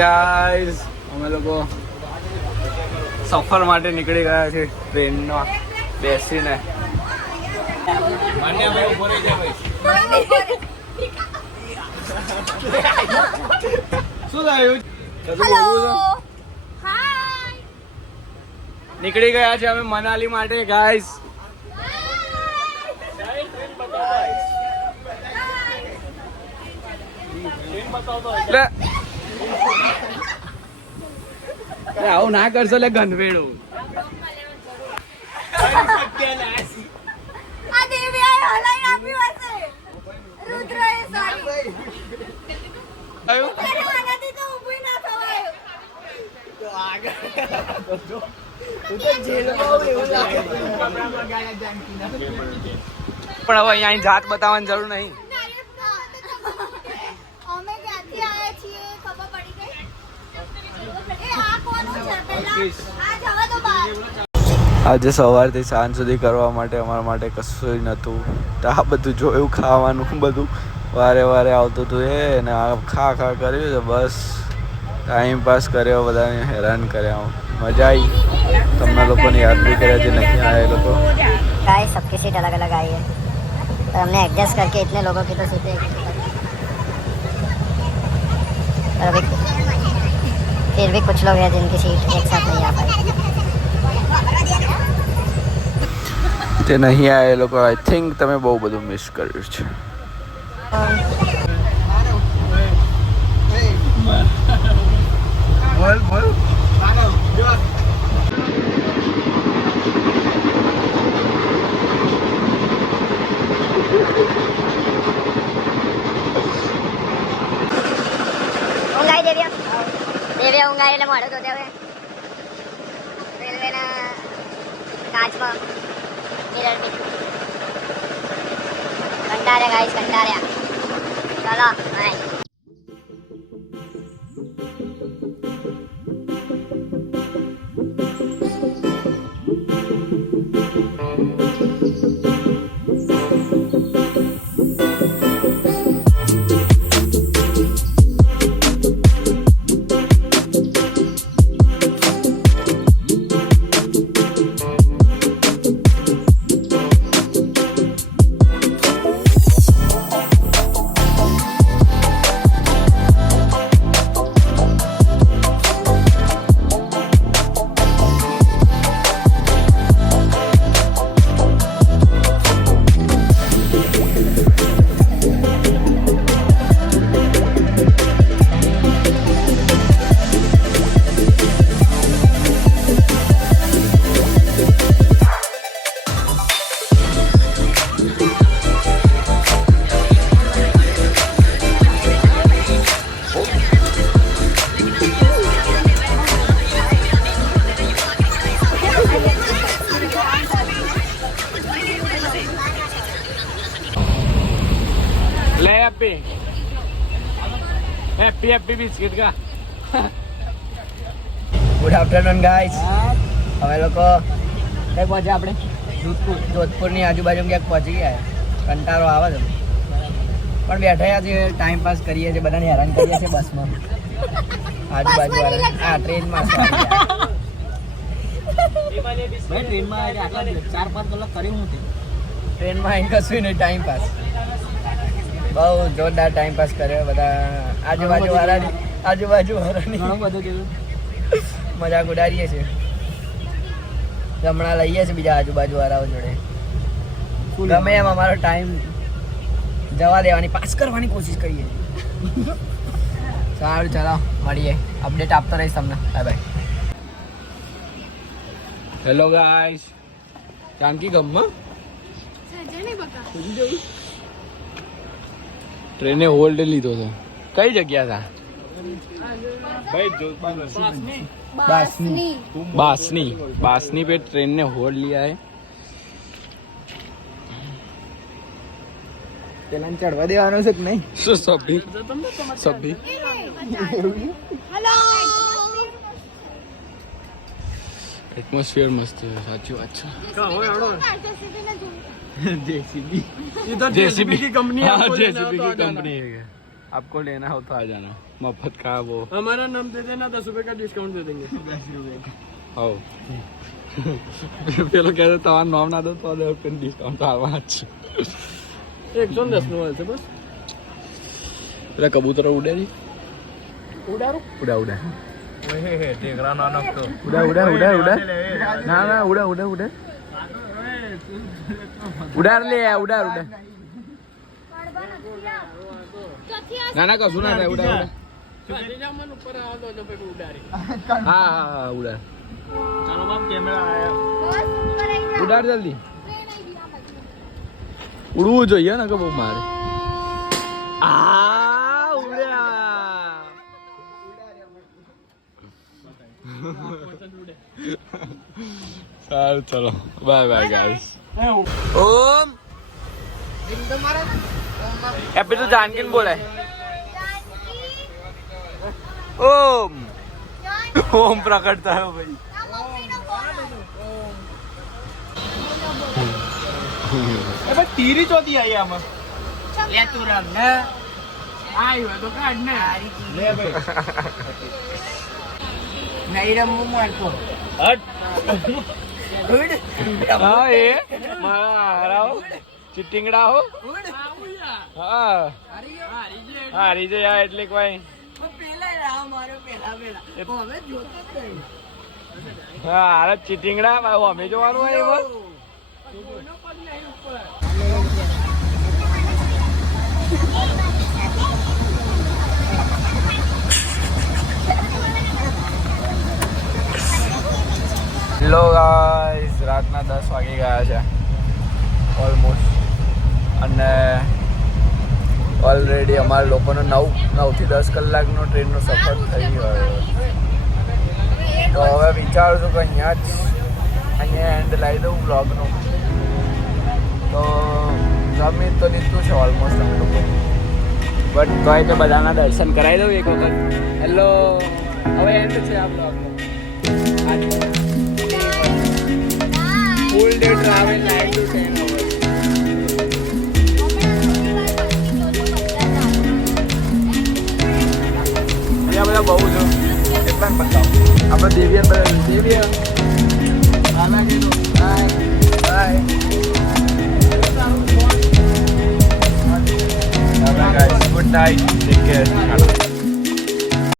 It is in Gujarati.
ગાઈસ અમે લોકો સફર માટે નીકળી ગયા છે ટ્રેનમાં બેસીને. શું થયું? નીકળી ગયા છે અમે મનાલી માટે ગાઈસ. આવું ના કરશો લે ગંધવેડું. પણ હવે અહીંયા જાત બતાવવાની જરૂર નહીં. આજે સવારથી સાંજ સુધી કરવા માટે અમારા માટે કશું નહોતું. તો આ બધું જોયું, ખાવાનું બધું વારે વારે આવતું હતું અને આ ખા કર્યું છે. બસ ટાઈમ પાસ કર્યો, બધાને હેરાન કર્યા. મજા આવી. તમને લોકોને યાદ भी કર્યા જે नहीं आए लोगों. गाइस सबकी सीट अलग अलग आई है तो हमने एडजस्ट करके इतने लोगों की तो सीटें फिर भी कुछ लोग हैं जिनकी सीट एक साथ नहीं आ पाई. તે નહીં આए લોકો. આઈ થિંક તમે બહુ બધું મિસ કર્યું છે. બોલ બોલ. ઊંઘાઈ દેવ્યા ઊંઘાઈ એટલે મોડું તો હવે રેલવેના કાચમાં મિરર બી કંટાળ્યા ગાઈસ, કંટાળ્યા. ચાલો બાય. हैप्पी बिस्किट का. Good afternoon guys. અમે લોકો કઈ પહોંચ્યા? આપણે જોધપુરની આજુબાજુ ક્યાંક પહોંચી ગયા. કંટાળો આવે છે પણ બેઠા આજે ટાઈમ પાસ કરીએ છીએ. બધાને હેરાન કરીએ છીએ બસમાં, આજુબાજુ વાળા. હા, ટ્રેનમાં ટ્રેનમાં આવીને કશું નહીં, ટાઈમ પાસ. બહુ જોરદાર ટાઈમ પાસ કર્યો. બધા આજુબાજુ વાળાની મજાક ઉડાડીએ છીએ. હમણાં લઈએ છીએ બીજા આજુબાજુ વાળાઓ જોડે. ગમે એમ અમારો ટાઈમ જવા દેવાની, પાસ કરવાની કોશિશ કરીએ. સારું, ચાલો મળીએ. અપડેટ આપતો રહીશ તમને. Bye bye. Hello guys. Janki ગમમાં ટ્રેને હોલ્ડ લીધો હતો. કઈ જગ્યા था? बासनी पे ट्रेन ने होल्ड लिया है. પેલા ચડવા દેવાનો છે કે નહીં? શું સભી હેલો. એટમોસ્ફિયર મસ્ત છે. સાચી વાત છે. જેસીબી जेसीबी की कंपनी है. आपको लेना हो तो आ जाना मफत का वो हमारा नाम दे देना 10 रुपए का डिस्काउंट दे देंगे 10 रुपये हो પેલો કહે તમારું નામ ના દો તો 10 રૂપિયા ડિસ્કાઉન્ટ આવવા જ 110 નું હશે બસ પેલા કબૂતરો ઉડે છે ઉડારો ઉડા ઉડા ટેકરા નાનક તો ઉડા ઉડા ઉડા ઉડા ના ના ઉડા ઉડા ઉડા ઉડાર લે ઉડાર ઉડા ના ના કશું ના થાય ઉડા ઉડા જામન ઉપર આવો તો પછી ઉડારી હા હા હા ઉડાર ચાલો બાપ કેમેરા આયા બસ ઉપર આવી જા ઉડાર જલ્દી ઉડવું જોઈએ ને કે બહુ મારે આ ઉડ્યા સારું ચલો બાય બાય ગાઈસ ઓમ એ પેલું જાનકીન બોલે ઓમ ઓમ પ્રકટ થયો ભાઈ તીરી ચોથી આવી આમાં લે તું રમ ને આયો તો કાઢ ને લે ભાઈ નહીં રમવું મારતો ગુડ હા એ મારા હારાઓ ચીટિંગડા હો હા હારી જાય એટલે કોઈ પેલા રાહ મારો પેલા હવે જોતો જ નહીં હા હારે ચીટિંગડા અમે જોવાનું હોય બસ કોઈનો પગ નહીં ઉપર હેલો ગાઈસ રાતના 10 વાગી ગયા છે ઓલમોસ્ટ અને ઓલરેડી અમારા લોકોનો 9 થી 10 કલાકનો ટ્રેનનો સફર થઈ ગયો તો હવે વિચારું છું કે અહીંયા એન્ડ લાવી દઉં બ્લોગનો તો જમી તો લીધું છે ઓલમોસ્ટ અમે લોકો બટ તોય કે બધાના દર્શન કરાવી દઉં એક વખત હેલો હવે એન્ડ છે આ બ્લોગનો full day travel 9 to 10 hours અહીંયા બધા બહુ છે કેટલા બતાવો આપણે દેવિયા બધા દેવિયા Balaji bye bye good night take care